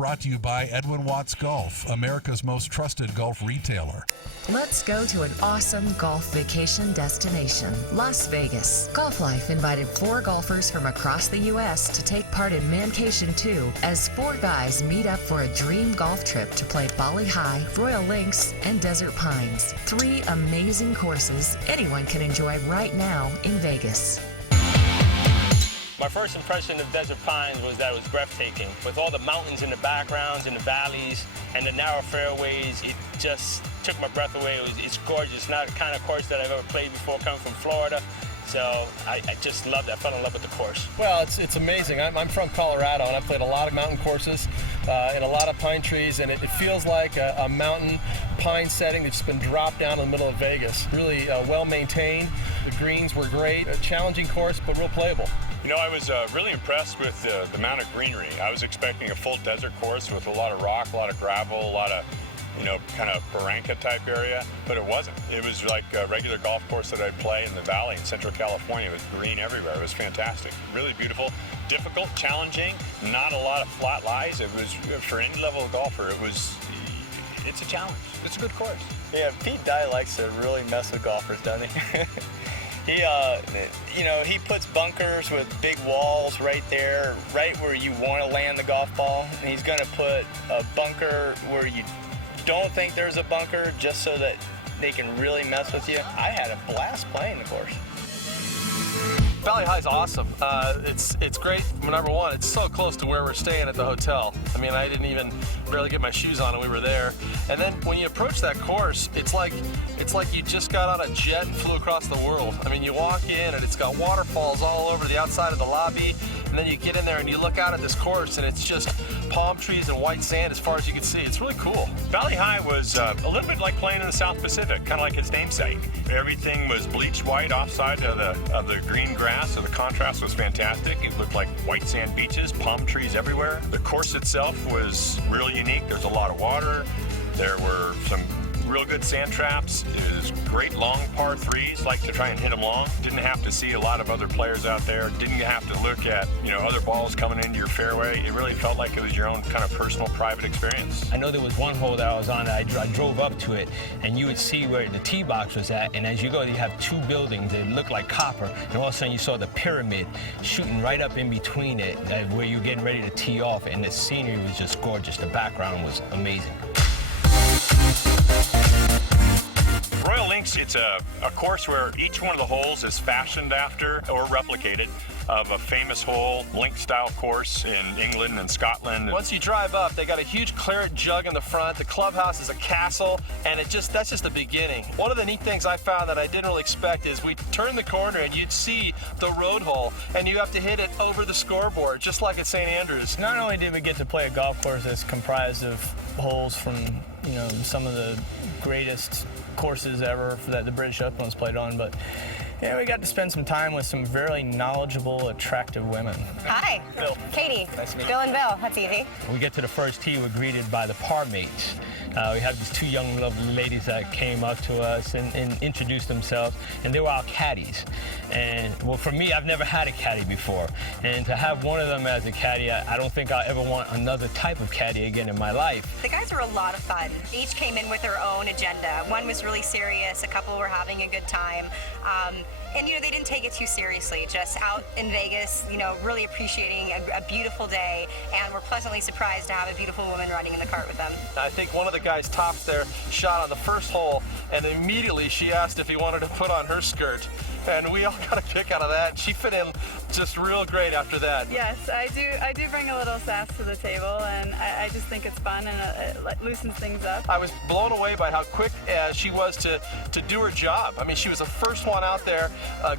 Brought to you by Edwin Watts Golf, America's most trusted golf retailer. Let's go to an awesome golf vacation destination, Las Vegas. Golf Life invited 4 golfers from across the U.S. to take part in Mancation 2 as 4 guys meet up for a dream golf trip to play Bali High, Royal Links, and Desert Pines. 3 amazing courses anyone can enjoy right now in Vegas. My first impression of Desert Pines was that it was breathtaking. With all the mountains in the backgrounds and the valleys and the narrow fairways, it just took my breath away. It's gorgeous, not the kind of course that I've ever played before coming from Florida. So I just loved it. I fell in love with the course. Well, it's amazing. I'm from Colorado, and I've played a lot of mountain courses in a lot of pine trees, and it feels like a mountain pine setting that's been dropped down in the middle of Vegas. Really well maintained. The greens were great. A challenging course, but real playable. You know, I was really impressed with the amount of greenery. I was expecting a full desert course with a lot of rock, a lot of gravel, a lot of, you know, kind of barranca type area, but it wasn't. It was like a regular golf course that I'd play in the valley in Central California with green everywhere. It was fantastic. Really beautiful, difficult, challenging, not a lot of flat lies. It was, for any level of golfer, it's a challenge. It's a good course. Yeah, Pete Dye likes to really mess with golfers, doesn't he? He puts bunkers with big walls right there, right where you want to land the golf ball. And he's going to put a bunker where you don't think there's a bunker just so that they can really mess with you. I had a blast playing the course. Valley High's awesome. It's great. Number one, it's so close to where we're staying at the hotel. I mean, I didn't even barely get my shoes on and we were there. And then when you approach that course, it's like you just got on a jet and flew across the world. I mean, you walk in and it's got waterfalls all over the outside of the lobby. And then you get in there and you look out at this course and it's just palm trees and white sand as far as you can see. It's really cool. Valley High was a little bit like playing in the South Pacific, kind of like its namesake. Everything was bleached white offside of the green grass, so the contrast was fantastic. It looked like white sand beaches, palm trees everywhere. The course itself was really unique. There's a lot of water. There were some real good sand traps. It was great long par 3s, like to try and hit them long. Didn't have to see a lot of other players out there. Didn't have to look at, other balls coming into your fairway. It really felt like it was your own kind of personal, private experience. I know there was one hole that I was on that I drove up to it, and you would see where the tee box was at, and as you go, you have 2 buildings that look like copper, and all of a sudden you saw the pyramid shooting right up in between it, where you're getting ready to tee off, and the scenery was just gorgeous. The background was amazing. Royal Links, it's a course where each one of the holes is fashioned after or replicated of a famous hole, link-style course in England and Scotland. Once you drive up, they got a huge claret jug in the front. The clubhouse is a castle, and that's just the beginning. One of the neat things I found that I didn't really expect is we turn the corner and you'd see the road hole, and you have to hit it over the scoreboard, just like at St. Andrews. Not only did we get to play a golf course that's comprised of holes from, some of the greatest courses ever that the British Open was played on, but we got to spend some time with some very knowledgeable, attractive women. Hi. Bill. Katie. Nice to meet you. Bill and Bill. That's easy. When we get to the first tee, we're greeted by the par mates. We have these 2 young, lovely ladies that came up to us and introduced themselves, and they were our caddies. And, well, for me, I've never had a caddy before. And to have one of them as a caddy, I don't think I'll ever want another type of caddy again in my life. The guys were a lot of fun. Each came in with their own agenda. One was really serious. A couple were having a good time. And, they didn't take it too seriously, just out in Vegas, really appreciating a beautiful day, and were pleasantly surprised to have a beautiful woman riding in the cart with them. I think one of the guys topped their shot on the first hole, and immediately she asked if he wanted to put on her skirt. And we all got a kick out of that. She fit in just real great after that. Yes, I do bring a little sass to the table, and I just think it's fun, and it loosens things up. I was blown away by how quick she was to do her job. I mean, she was the first one out there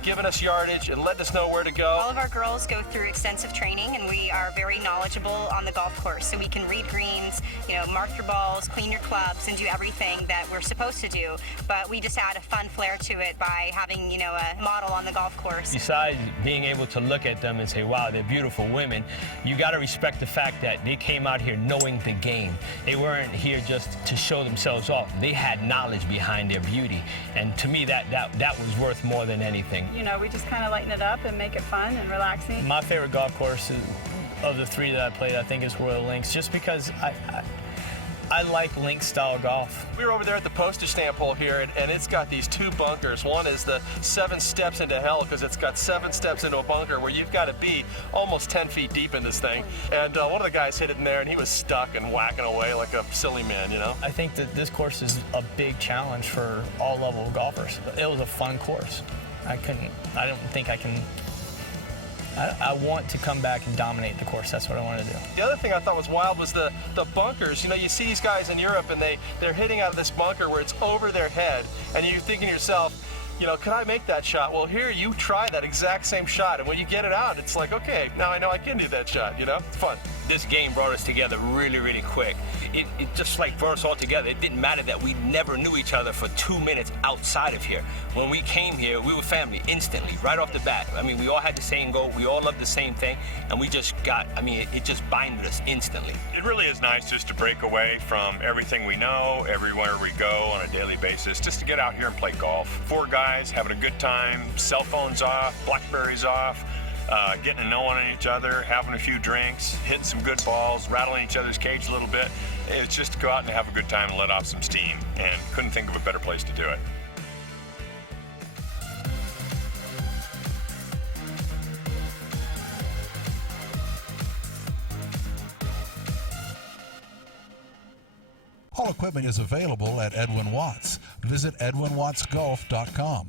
giving us yardage and letting us know where to go. All of our girls go through extensive training, and we are very knowledgeable on the golf course, so we can read greens, mark your balls, clean your clubs, and do everything that we're supposed to do. But we just add a fun flair to it by having, a model on the golf course. Besides being able to look at them and say, wow, they're beautiful women, you got to respect the fact that they came out here knowing the game. They weren't here just to show themselves off. They had knowledge behind their beauty. And to me, that was worth more than anything. We just kind of lighten it up and make it fun and relaxing. My favorite golf course of the three that I played, I think, is Royal Links, just because I like link style golf. We were over there at the postage stamp hole here, and it's got these two bunkers. One is the 7 steps into hell, because it's got 7 steps into a bunker where you've got to be almost 10 feet deep in this thing. And one of the guys hit it in there, and he was stuck and whacking away like a silly man, you know? I think that this course is a big challenge for all level of golfers. It was a fun course. I don't think I can. I want to come back and dominate the course. That's what I want to do. The other thing I thought was wild was the bunkers. You know, you see these guys in Europe, and they're hitting out of this bunker where it's over their head, and you're thinking to yourself, you know, could I make that shot? Well, here you try that exact same shot, and when you get it out, it's like, okay, now I know I can do that shot, you know? It's fun. This game brought us together really, really quick. It just like brought us all together. It didn't matter that we never knew each other for 2 minutes outside of here. When we came here, we were family instantly, right off the bat. I mean, we all had the same goal. We all loved the same thing, and we just got, I mean, it just binded us instantly. It really is nice just to break away from everything we know, everywhere we go on a daily basis, just to get out here and play golf. 4 guys having a good time, cell phones off, Blackberries off, getting to know one each other, having a few drinks, hitting some good balls, rattling each other's cage a little bit. It's just to go out and have a good time and let off some steam, and couldn't think of a better place to do it. All equipment is available at Edwin Watts. Visit edwinwattsgolf.com.